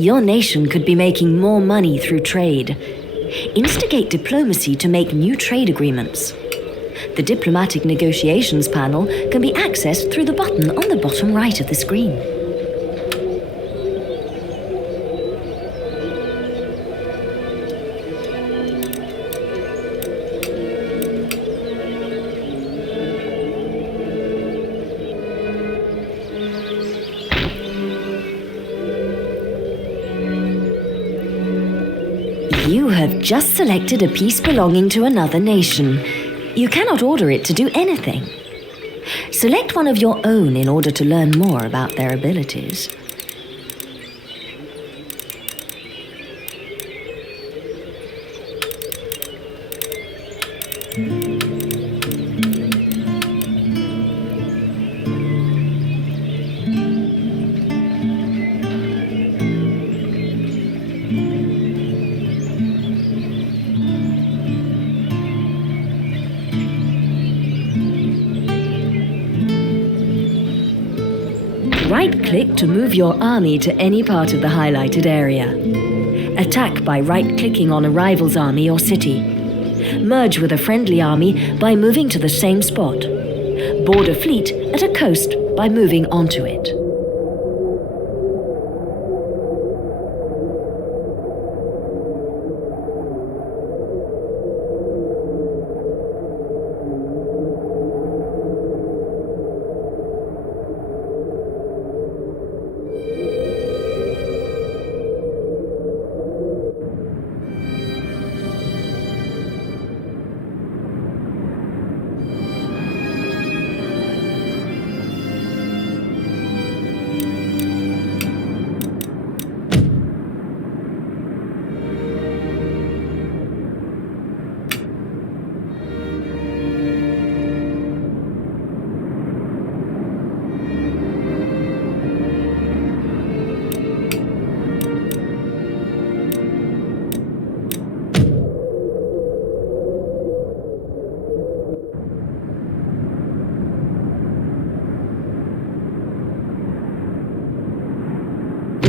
Your nation could be making more money through trade. Instigate diplomacy to make new trade agreements. The diplomatic negotiations panel can be accessed through the button on the bottom right of the screen. You have just selected a piece belonging to another nation. You cannot order it to do anything. Select one of your own in order to learn more about their abilities. Right-click to move your army to any part of the highlighted area. Attack by right-clicking on a rival's army or city. Merge with a friendly army by moving to the same spot. Board a fleet at a coast by moving onto it.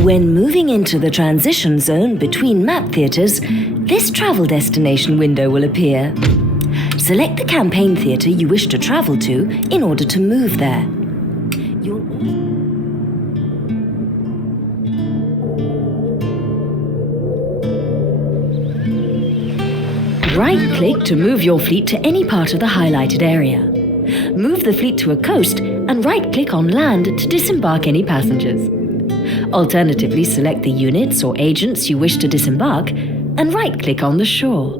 When moving into the transition zone between map theatres, this travel destination window will appear. Select the campaign theatre you wish to travel to in order to move there. Right-click to move your fleet to any part of the highlighted area. Move the fleet to a coast and right-click on land to disembark any passengers. Alternatively, select the units or agents you wish to disembark and right-click on the shore.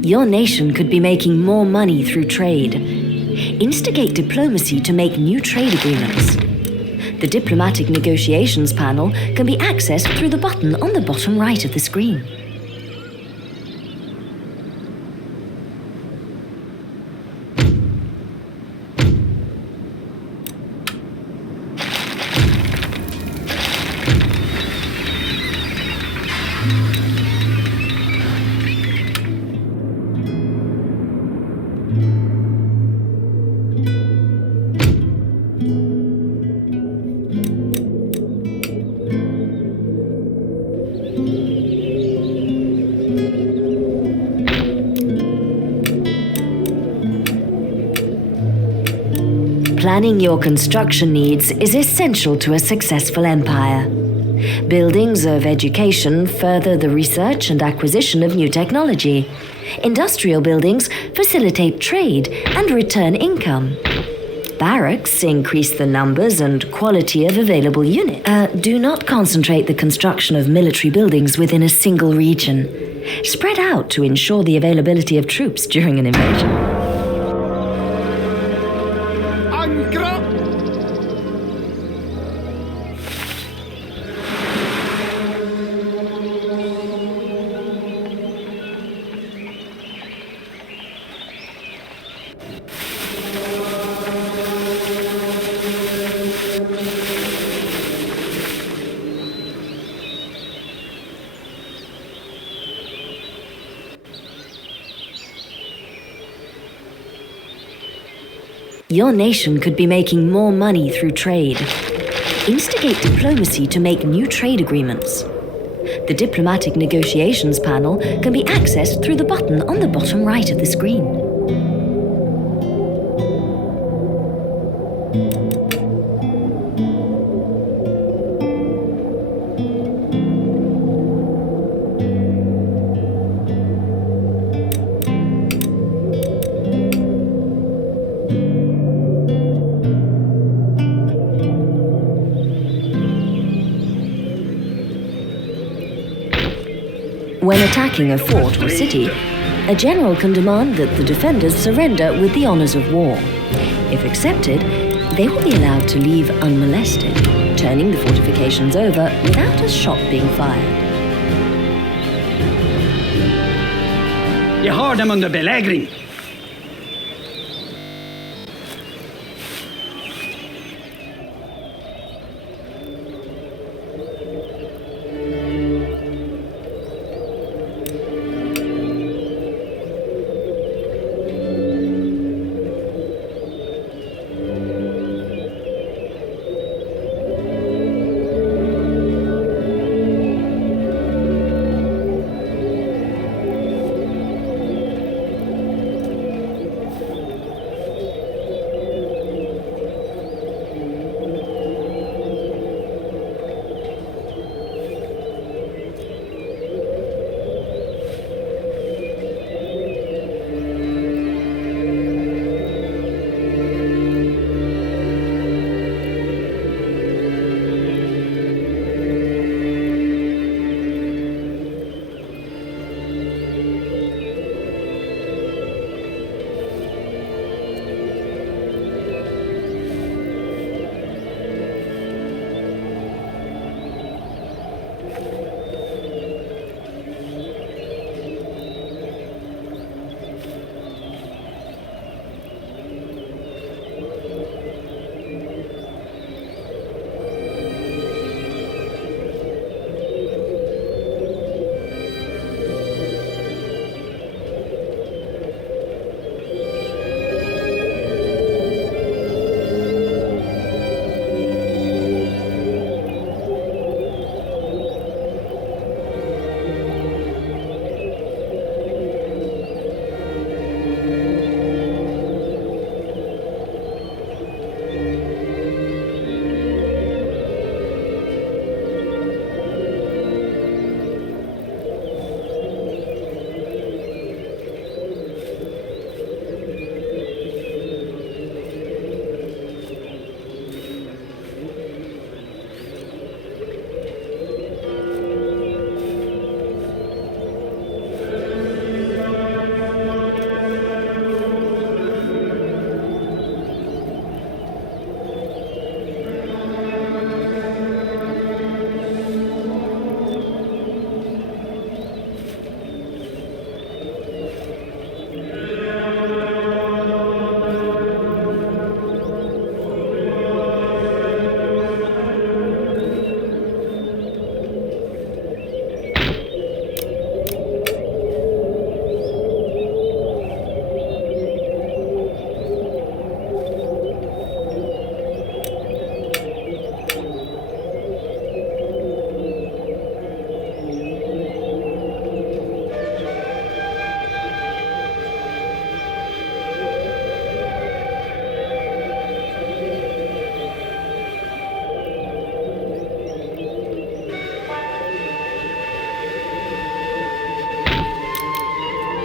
Your nation could be making more money through trade. Instigate diplomacy to make new trade agreements. The diplomatic negotiations panel can be accessed through the button on the bottom right of the screen. Planning your construction needs is essential to a successful empire. Buildings of education further the research and acquisition of new technology. Industrial buildings facilitate trade and return income. Barracks increase the numbers and quality of available units. Do not concentrate the construction of military buildings within a single region. Spread out to ensure the availability of troops during an invasion. Your nation could be making more money through trade. Instigate diplomacy to make new trade agreements. The Diplomatic Negotiations panel can be accessed through the button on the bottom right of the screen. When attacking a fort or city, a general can demand that the defenders surrender with the honors of war. If accepted, they will be allowed to leave unmolested, turning the fortifications over without a shot being fired. Jag har dem under belägring.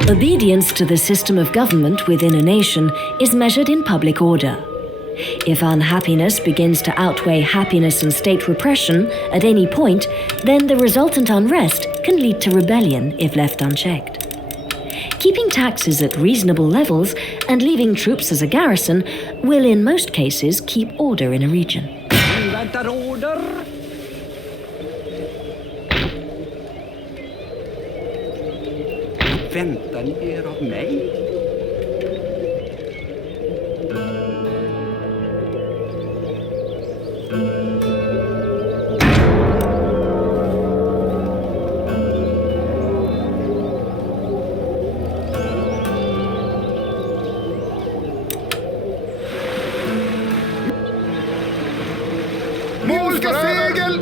Obedience to the system of government within a nation is measured in public order. If unhappiness begins to outweigh happiness and state repression at any point, then the resultant unrest can lead to rebellion if left unchecked. Keeping taxes at reasonable levels and leaving troops as a garrison will in most cases keep order in a region. Väntar order. Väntar ni er av mig? Segel!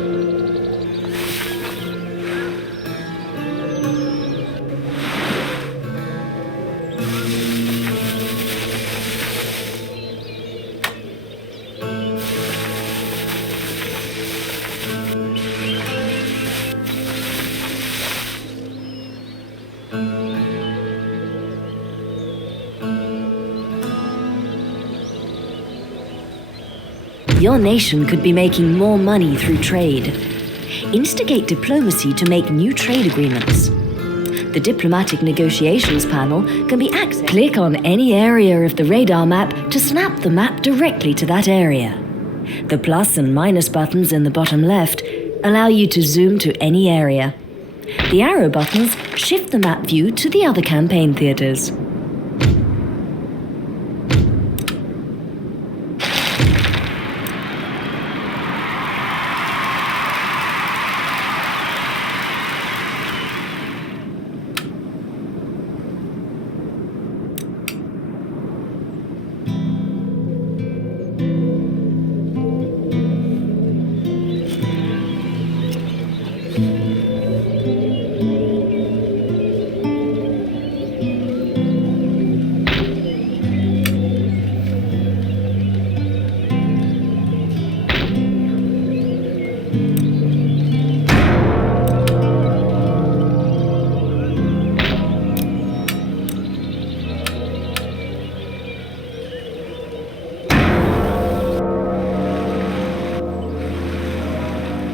Your nation could be making more money through trade. Instigate diplomacy to make new trade agreements. The diplomatic negotiations panel can be accessed. Click on any area of the radar map to snap the map directly to that area. The plus and minus buttons in the bottom left allow you to zoom to any area. The arrow buttons shift the map view to the other campaign theaters.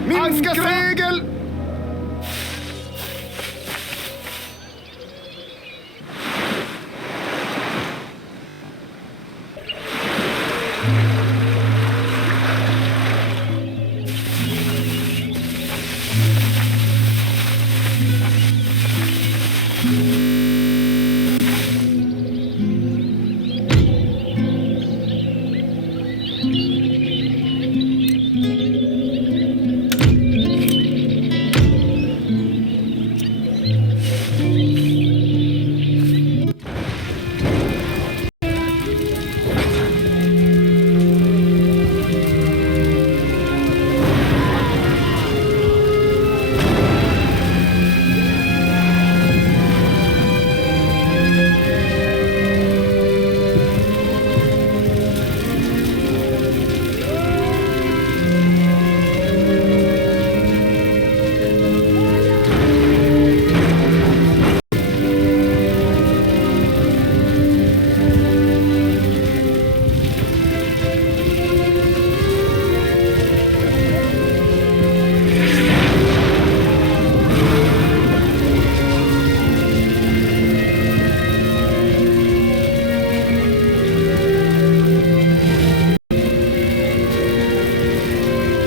Minska segel!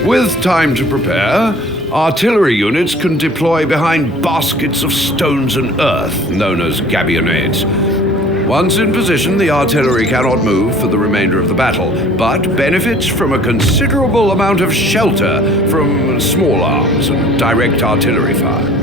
With time to prepare, artillery units can deploy behind baskets of stones and earth, known as gabionets. Once in position, the artillery cannot move for the remainder of the battle, but benefits from a considerable amount of shelter from small arms and direct artillery fire.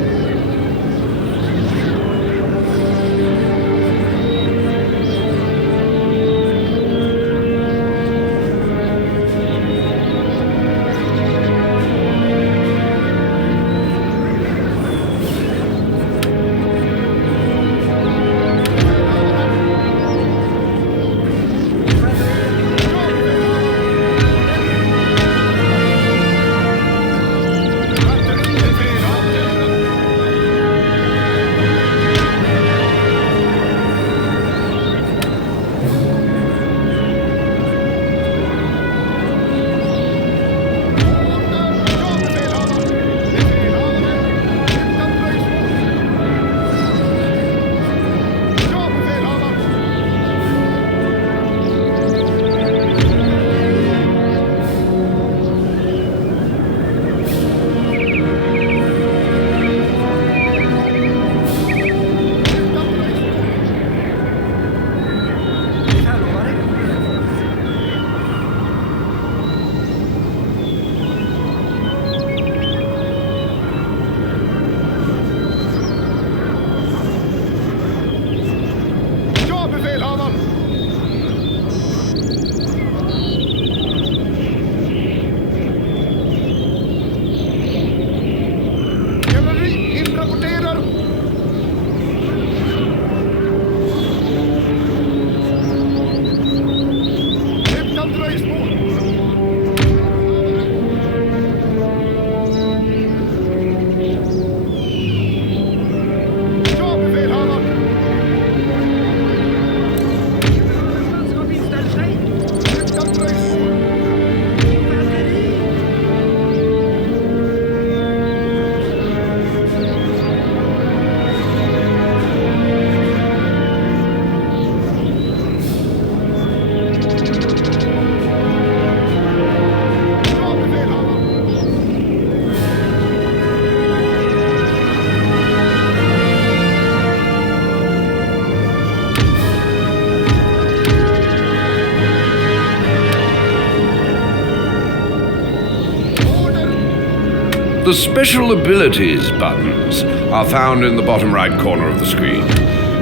The Special Abilities buttons are found in the bottom right corner of the screen.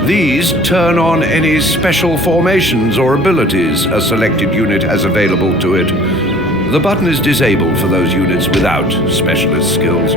These turn on any special formations or abilities a selected unit has available to it. The button is disabled for those units without specialist skills.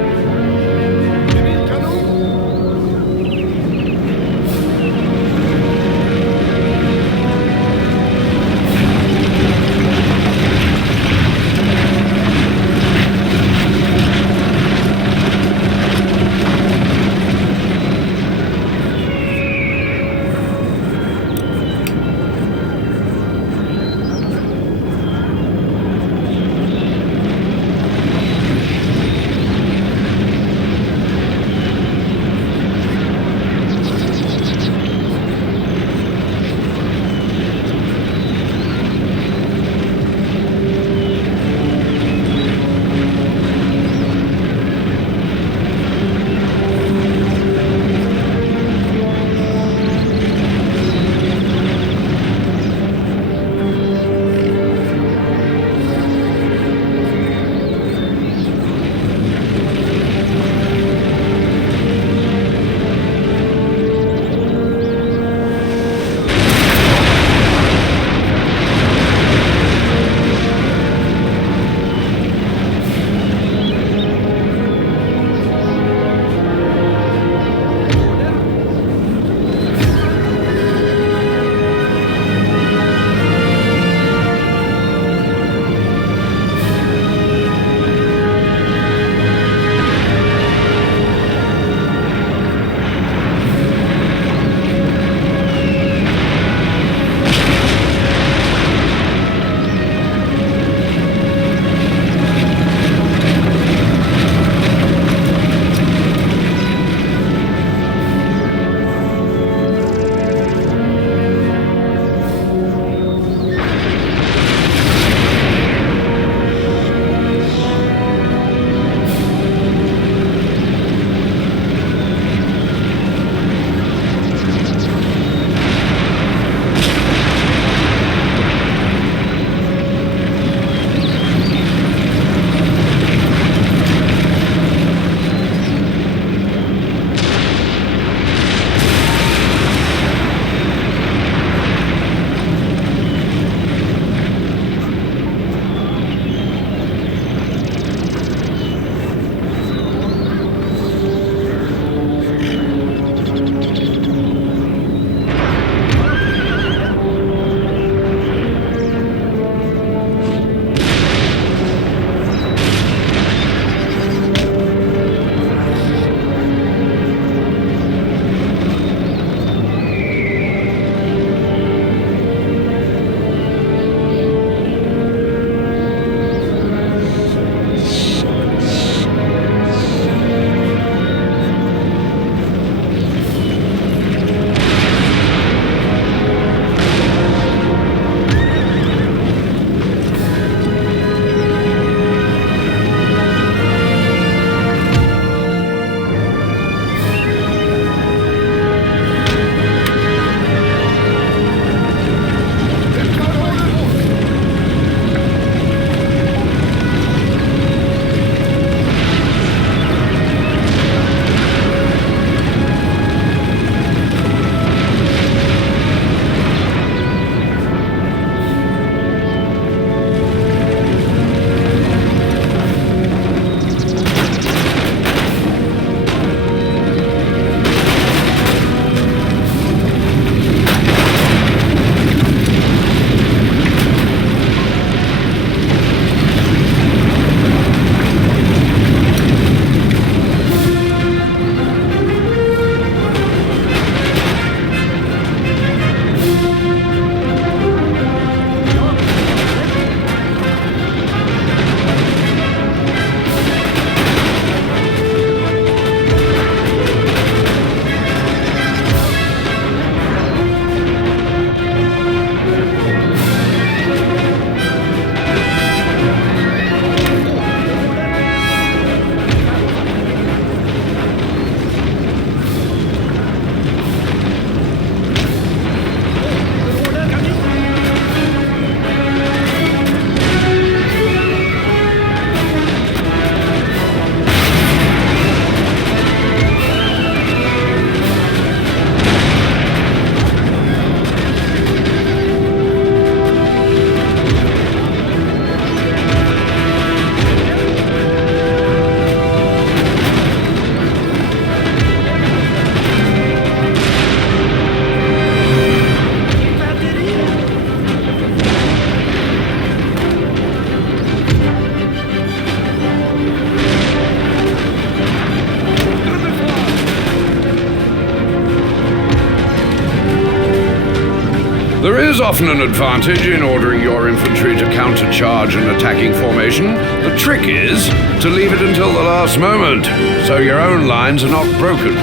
There is often an advantage in ordering your infantry to countercharge an attacking formation. The trick is to leave it until the last moment, so your own lines are not broken.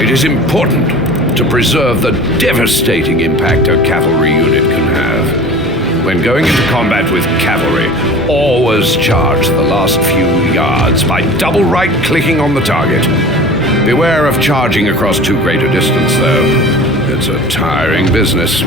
It is important to preserve the devastating impact a cavalry unit can have. When going into combat with cavalry, always charge the last few yards by double right-clicking on the target. Beware of charging across too great a distance, though. It's a tiring business.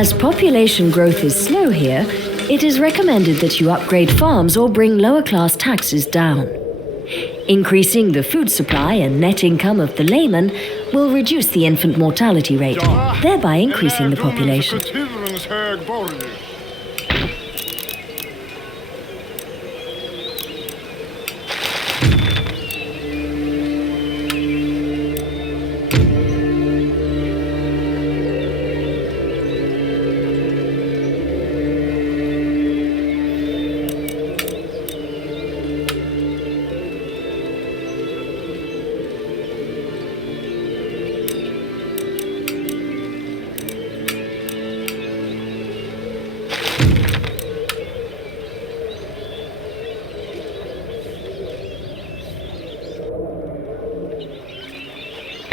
As population growth is slow here, it is recommended that you upgrade farms or bring lower-class taxes down. Increasing the food supply and net income of the layman will reduce the infant mortality rate, thereby increasing the population. Kulturens högborg.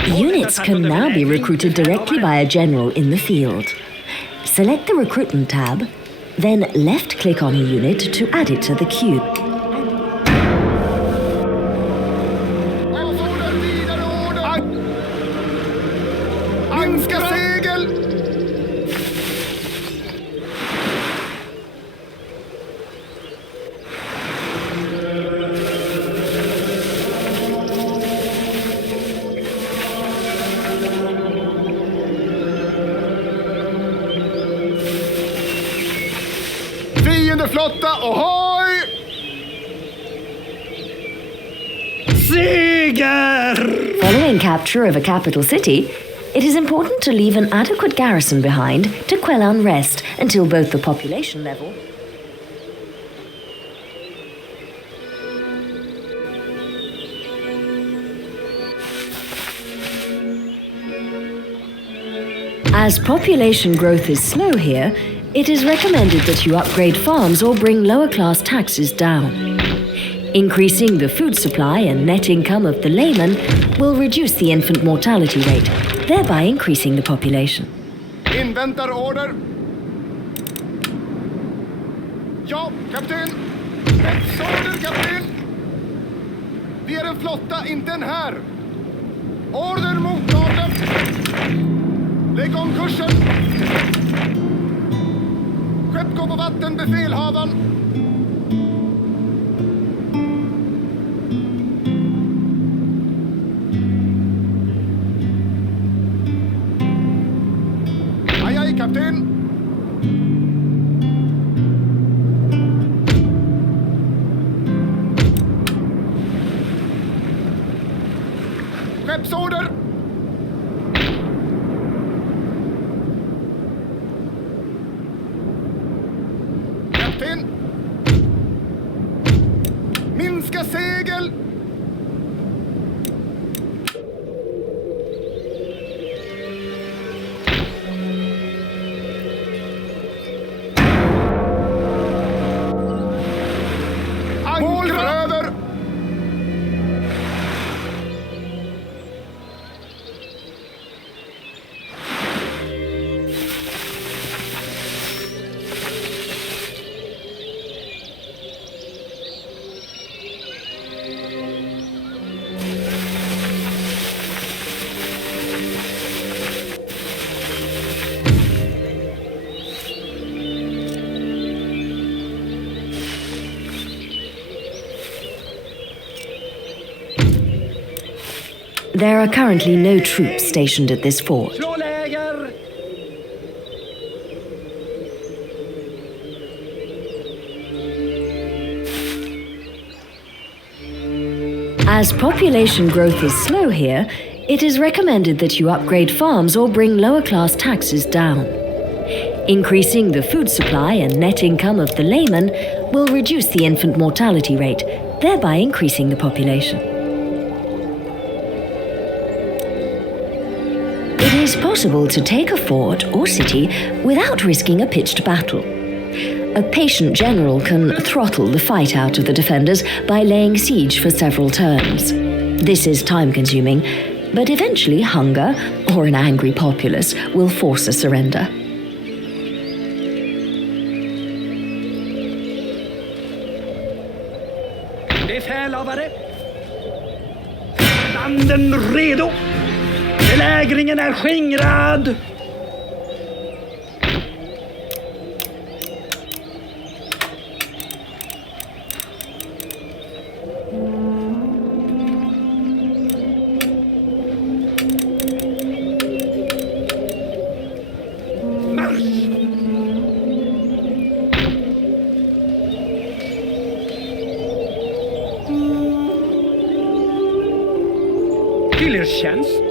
Units can now be recruited directly by a general in the field. Select the Recruitment tab, then left-click on a unit to add it to the queue. Minska segel! Fiendeflotta, ohoj! Seger! Following capture of a capital city, it is important to leave an adequate garrison behind to quell unrest until both the population level As population growth is slow here, it is recommended that you upgrade farms or bring lower-class taxes down. Increasing the food supply and net income of the layman will reduce the infant mortality rate, thereby increasing the population. Inväntar order. Ja, kapten. Rätt order, kapten. Vi är en flotta, inte en här. Order mottagen. Lägg om kursen. Skepp går på vatten, befälhavaren. Aj, aj, kapten. Skeppsorder. Kapten. Minska segel. Anker över. There are currently no troops stationed at this fort. Slå läger! As population growth is slow here, it is recommended that you upgrade farms or bring lower-class taxes down. Increasing the food supply and net income of the layman will reduce the infant mortality rate, thereby increasing the population. It is possible to take a fort or city without risking a pitched battle. A patient general can throttle the fight out of the defenders by laying siege for several turns. This is time-consuming, but eventually hunger or an angry populace will force a surrender. Befälhavare! Landen redo! Belägringen är skingrad! tjänst.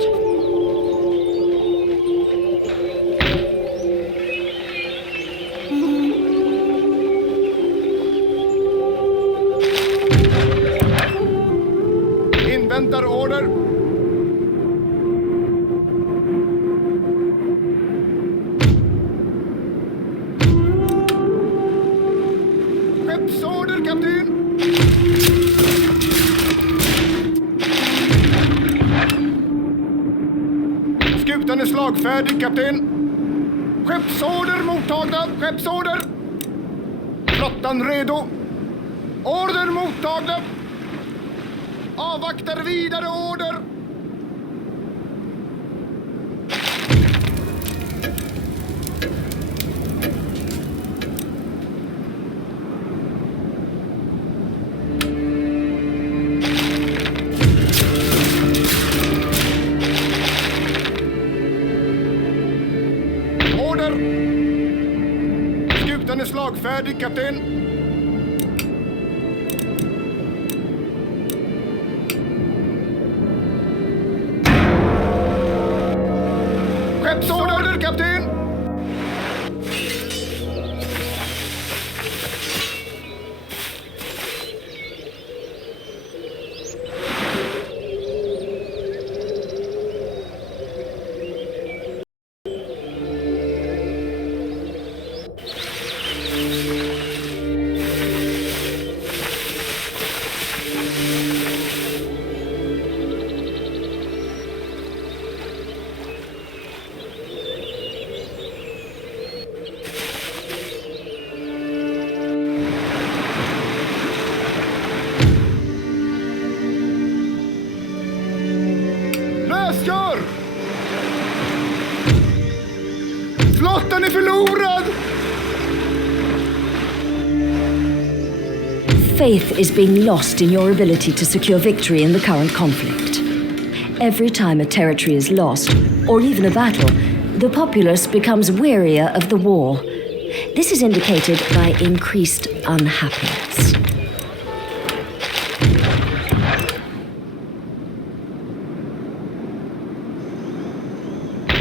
Inväntar order. Skeppsorder, kapten. Skutan är slagfärdig, kapten. Skeppsorder mottagna. Skeppsorder. Flottan redo. Order mottagna. Avvaktar vidare order. Order. Skutan är slagfärdig, kapten. Skeppsorder, kapten! Lösgör! Flottan är förlorad! Faith is being lost in your ability to secure victory in the current conflict. Every time a territory is lost, or even a battle, the populace becomes wearier of the war. This is indicated by increased unhappiness.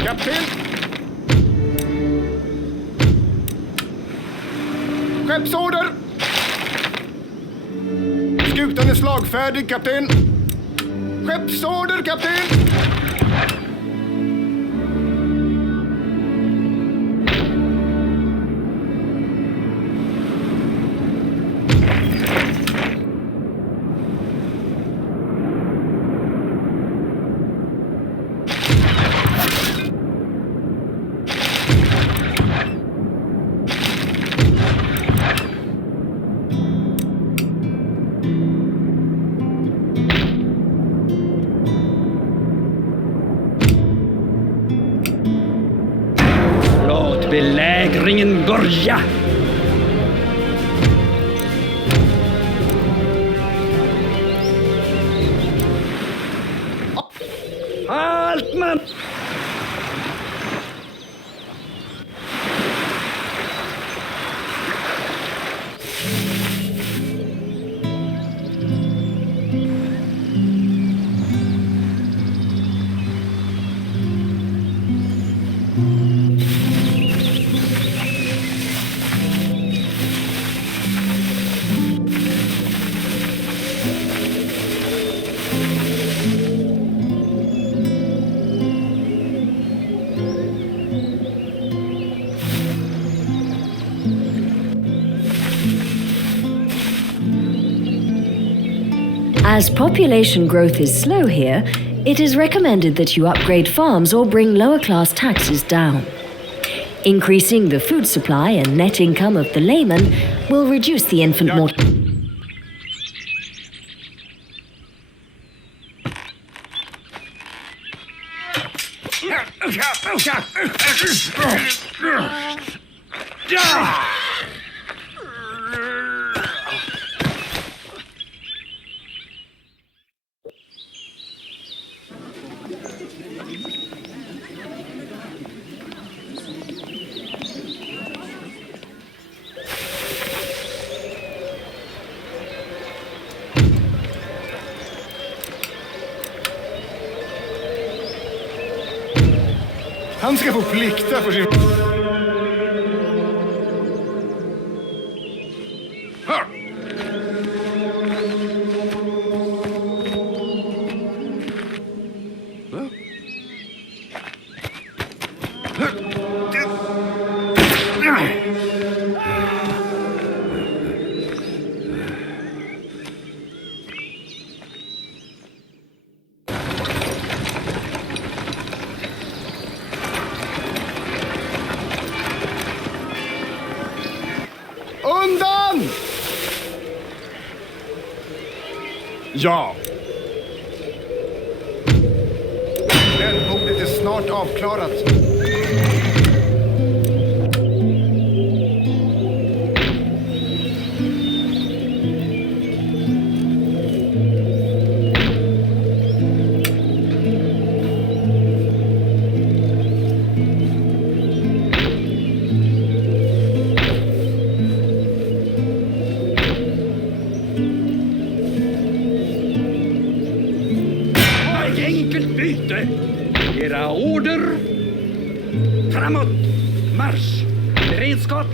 Kapten! Skeppsorder! Skutan är slagfärdig, kapten. Skeppsorder, kapten! Låt belägringen börja! Halt man! As population growth is slow here, it is recommended that you upgrade farms or bring lower-class taxes down. Increasing the food supply and net income of the layman will reduce the infant mortality. Han ska få plikta för sin... Undan! Ja. Mordet är snart avklarat. Enkelt byte. Era order. Framåt. Marsch. Beredskap.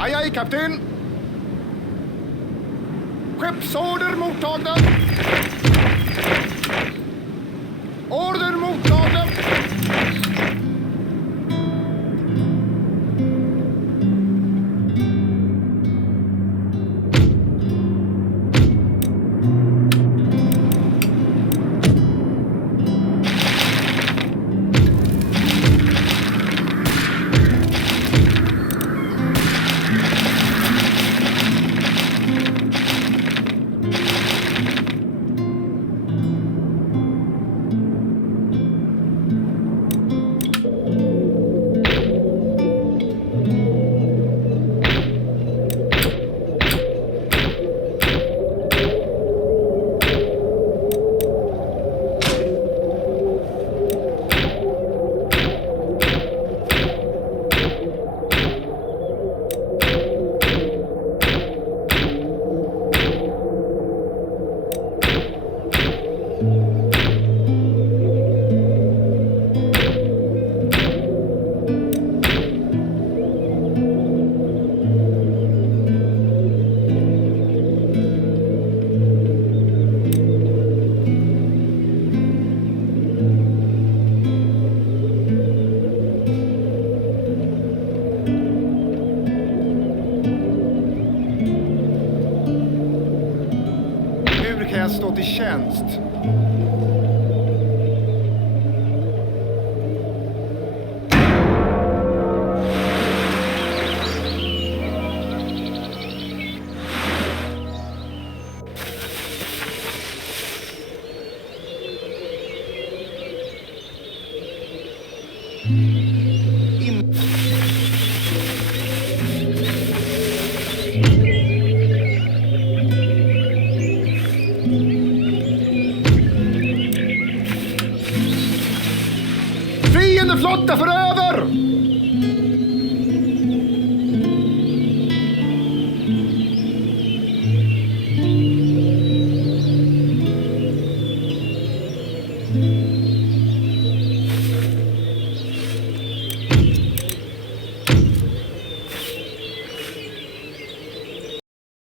Aj, aj, kapten. Skeppsorder mottagna. Order mottagna. Stå till tjänst. Fiendeflotta föröver!